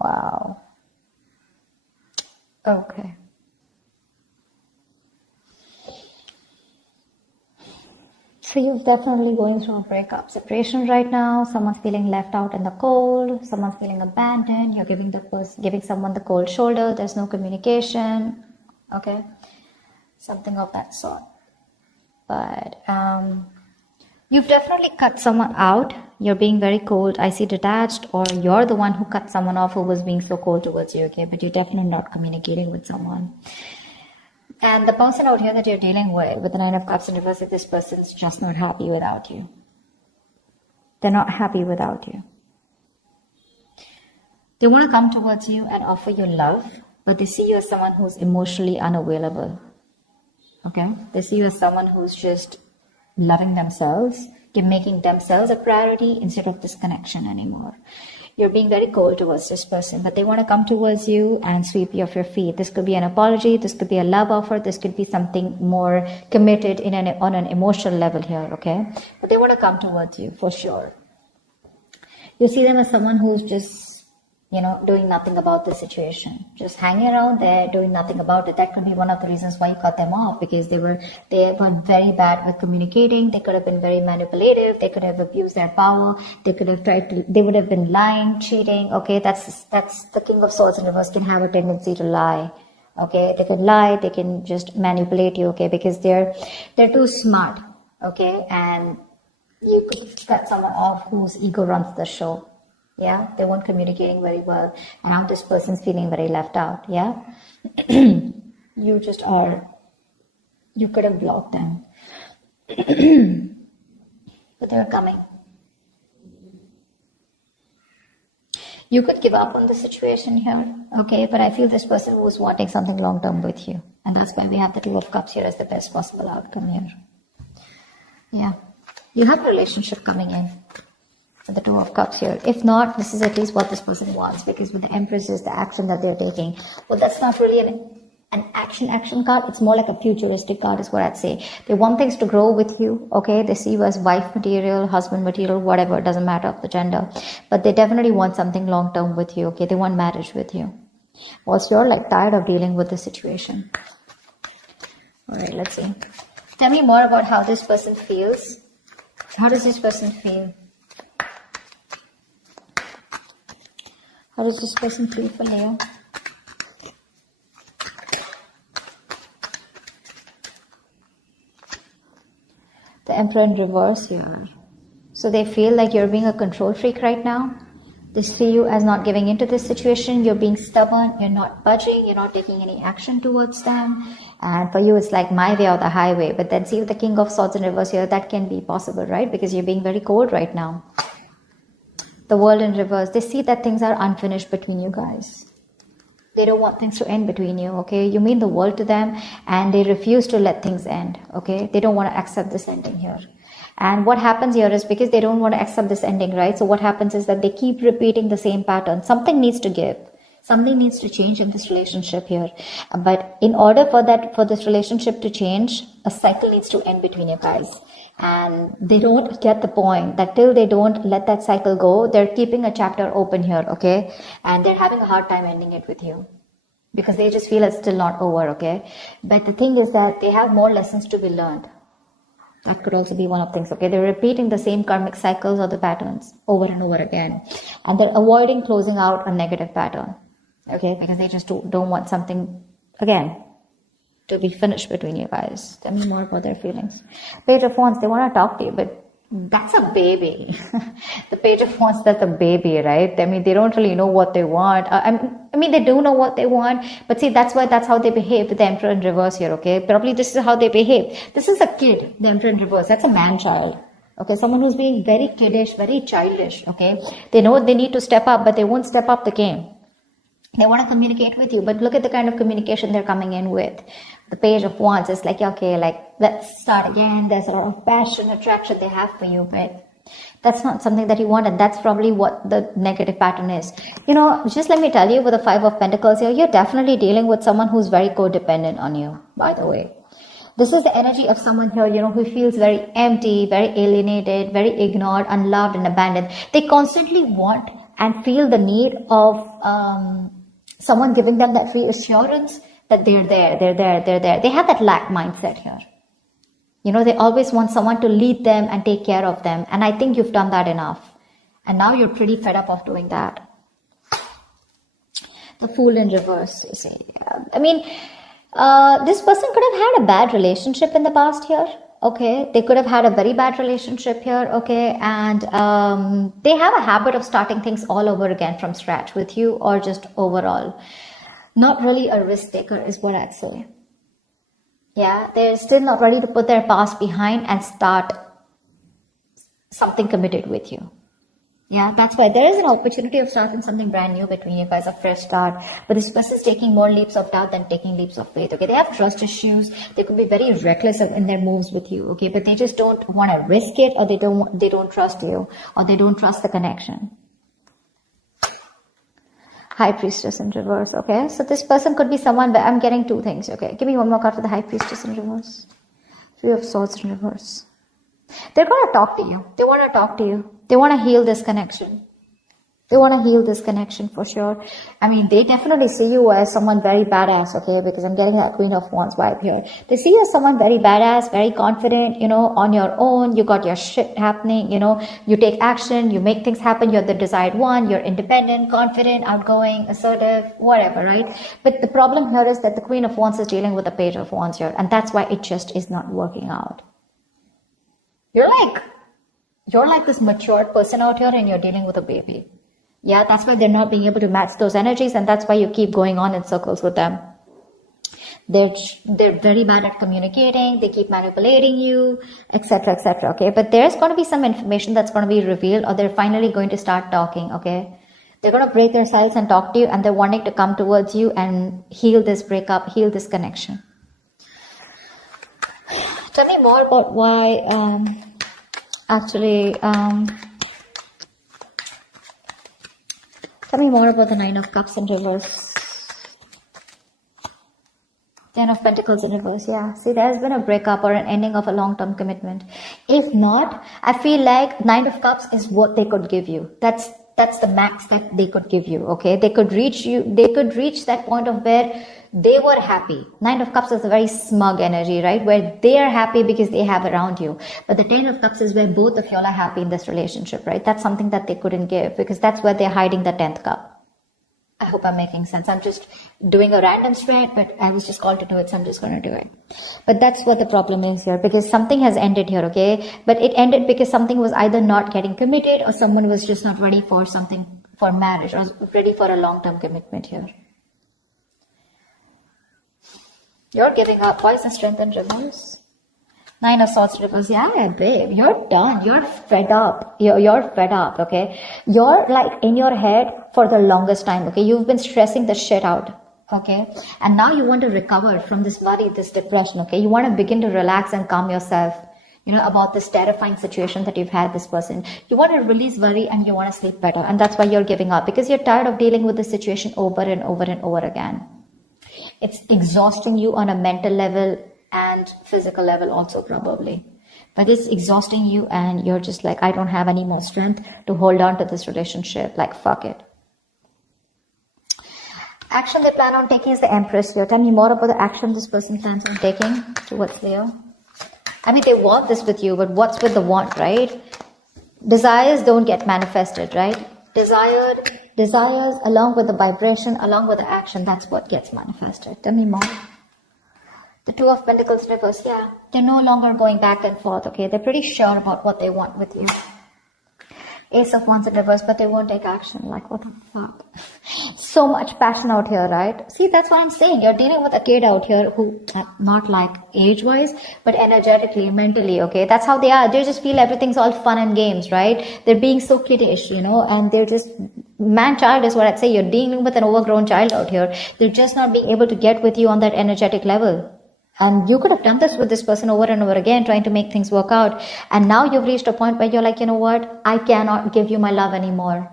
Wow. Okay. So you're definitely going through a breakup, separation right now. Someone's feeling left out in the cold. Someone's feeling abandoned. You're giving someone the cold shoulder. There's no communication. Okay, something of that sort. But you've definitely cut someone out. You're being very cold. I see detached, or you're the one who cut someone off who was being so cold towards you. Okay, but you're definitely not communicating with someone. And the person out here that you're dealing with the Nine of Cups in reverse, this person's just not happy without you. They're not happy without you. They want to come towards you and offer you love, but they see you as someone who's emotionally unavailable. Okay? They see you as someone who's just loving themselves, making themselves a priority instead of this connection anymore. You're being very cold towards this person, but they want to come towards you and sweep you off your feet. This could be an apology, this could be a love offer, this could be something more committed on an emotional level here, okay? But they want to come towards you for sure. You see them as someone who's just, doing nothing about the situation, just hanging around there, doing nothing about it. That could be one of the reasons why you cut them off, because they were very bad with communicating. They could have been very manipulative. They could have abused their power. They would have been lying, cheating. Okay, that's the King of Swords in reverse can have a tendency to lie. Okay, they can lie. They can just manipulate you. Okay, because they're too smart. Okay, and you could cut someone off whose ego runs the show. Yeah, they weren't communicating very well, and now this person's feeling very left out. Yeah, you could have blocked them, but they're coming. You could give up on the situation here, okay, but I feel this person was wanting something long-term with you, and that's why we have the Two of Cups here as the best possible outcome here. Yeah, you have a relationship coming in. The Two of Cups here. If not, this is at least what this person wants, because with the Empress is the action that they're taking. Well, that's not really an action card. It's more like a futuristic card is what I'd say. They want things to grow with you, okay? They see you as wife material, husband material, whatever. It doesn't matter of the gender. But they definitely want something long-term with you, okay? They want marriage with you. Whilst you're tired of dealing with the situation. All right, let's see. Tell me more about how this person feels. How does this person feel? How does this person feel for Leo? The Emperor in reverse here. So they feel like you're being a control freak right now. They see you as not giving into this situation. You're being stubborn. You're not budging. You're not taking any action towards them. And for you, it's like my way or the highway. But then see with the King of Swords in reverse here, that can be possible, right? Because you're being very cold right now. The World in reverse, they see that things are unfinished between you guys. They don't want things to end between you, okay? You mean the world to them, and they refuse to let things end, okay? They don't want to accept this ending here. And what happens here is because they don't want to accept this ending, right? So what happens is that they keep repeating the same pattern. Something needs to give. Something needs to change in this relationship here. But in order for this relationship to change, a cycle needs to end between you guys. And they don't get the point that till they don't let that cycle go, they're keeping a chapter open here, okay? And they're having a hard time ending it with you because they just feel it's still not over, okay? But the thing is that they have more lessons to be learned. That could also be one of the things, okay? They're repeating the same karmic cycles or the patterns over and over again. And they're avoiding closing out a negative pattern, okay? Because they just don't want something, again, to be finished between you guys. Tell me more about their feelings. Page of Wands, they want to talk to you, but that's a baby. The Page of Wands, that's a baby, right? I mean, they don't really know what they want. I mean, they do know what they want, but see, that's how they behave with the Emperor in reverse here, okay? Probably this is how they behave. This is a kid, the Emperor in reverse. That's a man-child. Okay, someone who's being very kiddish, very childish, okay? They know they need to step up, but they won't step up the game. They want to communicate with you, but look at the kind of communication they're coming in with. The Page of Wands is like, okay, let's start again. There's a lot of passion, attraction they have for you, but that's not something that you want, and that's probably what the negative pattern is. Just let me tell you, with the Five of Pentacles here, you're definitely dealing with someone who's very codependent on you, by the way. This is the energy of someone here, who feels very empty, very alienated, very ignored, unloved, and abandoned. They constantly want and feel the need of someone giving them that reassurance that they're there. They have that lack mindset here. You know, they always want someone to lead them and take care of them. And I think you've done that enough. And now you're pretty fed up of doing that. The Fool in reverse, you see. I mean, this person could have had a bad relationship in the past here. Okay, they could have had a very bad relationship here. Okay, and they have a habit of starting things all over again from scratch with you, or just overall. Not really a risk taker is what I'd say. Yeah, they're still not ready to put their past behind and start something committed with you. Yeah, that's why there is an opportunity of starting something brand new between you guys, a fresh start. But this person is taking more leaps of doubt than taking leaps of faith. Okay, they have trust issues. They could be very reckless in their moves with you. Okay, but they just don't want to risk it, or they don't trust you, or they don't trust the connection. High Priestess in reverse. Okay, so this person could be someone where I'm getting two things. Okay, give me one more card for the High Priestess in reverse. Three of Swords in reverse. They're going to talk to you. They want to talk to you. They want to heal this connection. They want to heal this connection for sure. I mean, they definitely see you as someone very badass, okay? Because I'm getting that Queen of Wands vibe here. They see you as someone very badass, very confident, you know, on your own. You got your shit happening, you know. You take action, you make things happen. You're the desired one. You're independent, confident, outgoing, assertive, whatever, right? But the problem here is that the Queen of Wands is dealing with the Page of Wands here. And that's why it just is not working out. You're like this matured person out here, and you're dealing with a baby. Yeah, that's why they're not being able to match those energies, and that's why you keep going on in circles with them. They're very bad at communicating. They keep manipulating you, etc., etc. Okay, but there's going to be some information that's going to be revealed, or they're finally going to start talking. Okay, they're going to break their silence and talk to you, and they're wanting to come towards you and heal this breakup, heal this connection. Tell me more about why. Tell me more about the Nine of Cups in reverse. Ten of Pentacles in reverse. Yeah, see, there's been a breakup or an ending of a long-term commitment. If not, I feel like Nine of Cups is what they could give you. That's the max that they could give you. Okay, they could reach that point of where they were happy. Nine of Cups is a very smug energy, right? Where they are happy because they have around you. But the Ten of Cups is where both of y'all are happy in this relationship, right? That's something that they couldn't give, because that's where they're hiding the 10th cup. I hope I'm making sense. I'm just doing a random spread, but I was just called to do it, so I'm just going to do it. But that's what the problem is here, because something has ended here, okay? But it ended because something was either not getting committed, or someone was just not ready for something, for marriage, or ready for a long-term commitment here. You're giving up. Why is the Strength in reverse? Nine of Swords reverse. Yeah, babe. You're done. You're fed up. You're fed up, okay? You're like in your head for the longest time, okay? You've been stressing the shit out, okay? And now you want to recover from this worry, this depression, okay? You want to begin to relax and calm yourself, you know, about this terrifying situation that you've had this person. You want to release worry, and you want to sleep better. And that's why you're giving up, because you're tired of dealing with this situation over and over and over again. It's exhausting you on a mental level and physical level also, probably. But it's exhausting you, and you're just like, I don't have any more strength to hold on to this relationship. Like, fuck it. Action they plan on taking is the Empress here. Tell me more about the action this person plans on taking towards Leo. I mean, they want this with you, but what's with the want, right? Desires don't get manifested, right? Desires along with the vibration, along with the action, that's what gets manifested. Tell me more. The Two of Pentacles reverse, yeah. They're no longer going back and forth, okay? They're pretty sure about what they want with you. Ace of Wands in reverse, but they won't take action. Like, what the fuck? So much passion out here, right? See, that's what I'm saying. You're dealing with a kid out here who, not like age-wise, but energetically, mentally, okay? That's how they are. They just feel everything's all fun and games, right? They're being so kiddish, you know, and they're just, man-child is what I'd say. You're dealing with an overgrown child out here. They're just not being able to get with you on that energetic level. And you could have done this with this person over and over again, trying to make things work out. And now you've reached a point where you're like, you know what? I cannot give you my love anymore.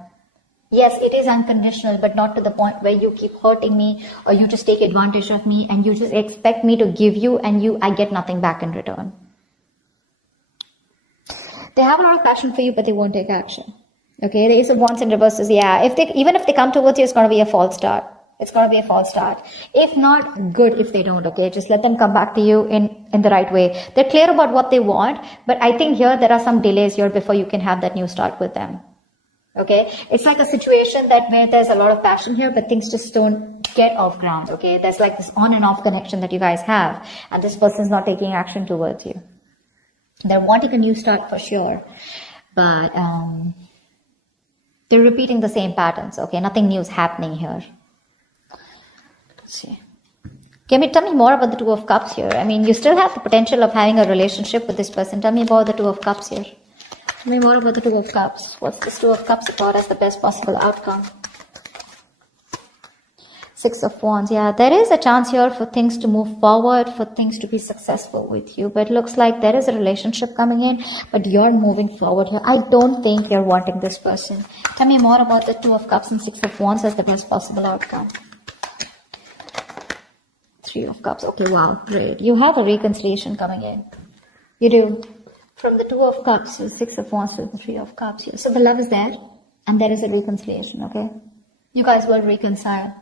Yes, it is unconditional, but not to the point where you keep hurting me, or you just take advantage of me and you just expect me to give you, and I get nothing back in return. They have a lot of passion for you, but they won't take action. Okay, the Ace of Wands in reverse is, yeah, even if they come towards you, it's going to be a false start. It's going to be a false start. If not, good if they don't, okay? Just let them come back to you in the right way. They're clear about what they want, but I think here there are some delays here before you can have that new start with them. Okay? It's like a situation that where there's a lot of passion here, but things just don't get off ground, okay? There's like this on and off connection that you guys have, and this person's not taking action towards you. They're wanting a new start for sure, but they're repeating the same patterns, okay? Nothing new is happening here. See. Tell me more about the Two of Cups here. I mean, you still have the potential of having a relationship with this person. Tell me about the Two of Cups here. Tell me more about the Two of Cups. What's this Two of Cups about as the best possible outcome? Six of Wands. Yeah, there is a chance here for things to move forward, for things to be successful with you. But it looks like there is a relationship coming in, but you're moving forward here. I don't think you're wanting this person. Tell me more about the Two of Cups and Six of Wands as the best possible outcome. Three of Cups. Okay, wow, great. You have a reconciliation coming in. You do. From the Two of Cups to Six of Wands to the Three of Cups here. So the love is there, and there is a reconciliation, okay? You guys will reconcile.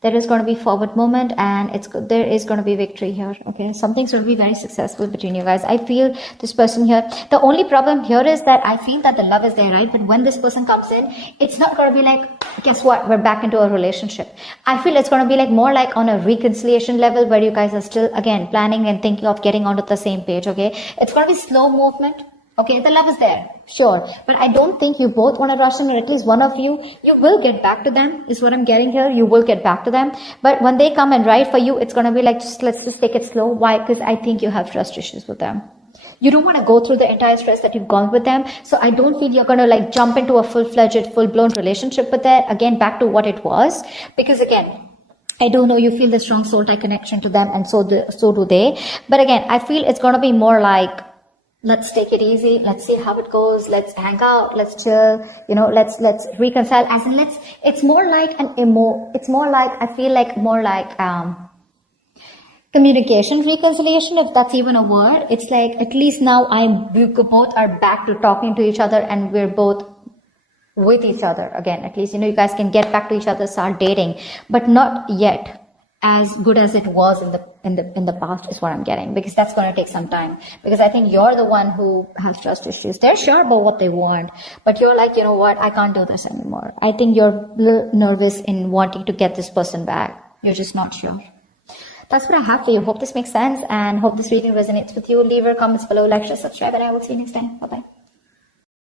There is going to be forward movement, and there is going to be victory here, okay? Something's going to be very successful between you guys. I feel this person here. The only problem here is that I feel that the love is there, right? But when this person comes in, it's not going to be like, guess what? We're back into a relationship. I feel it's going to be like more like on a reconciliation level where you guys are still, again, planning and thinking of getting onto the same page, okay? It's going to be slow movement. Okay, the love is there, sure. But I don't think you both want to rush in, or at least one of you will get back to them, is what I'm getting here. You will get back to them. But when they come and write for you, it's going to be like, let's just take it slow. Why? Because I think you have trust issues with them. You don't want to go through the entire stress that you've gone with them. So I don't feel you're going to like jump into a full-fledged, full-blown relationship with that. Again, back to what it was. Because again, I don't know, you feel the strong soul tie connection to them, and so do they. But again, I feel it's going to be more like, let's take it easy. Let's see how it goes. Let's hang out. Let's chill. You know, let's reconcile. As in, it's more like it's more like, I feel like more like, communication reconciliation, if that's even a word. It's like, at least now we both are back to talking to each other, and we're both with each other again. At least, you know, you guys can get back to each other, start dating, but not yet as good as it was in the past, is what I'm getting, because that's going to take some time. Because I think you're the one who has trust issues. They're sure about what they want, but you're like, you know what, I can't do this anymore. I think you're a little nervous in wanting to get this person back. You're just not sure. That's what I have for you. Hope this makes sense, and hope this reading resonates with you. Leave your comments below, like, share, subscribe, and I will see you next time. Bye bye.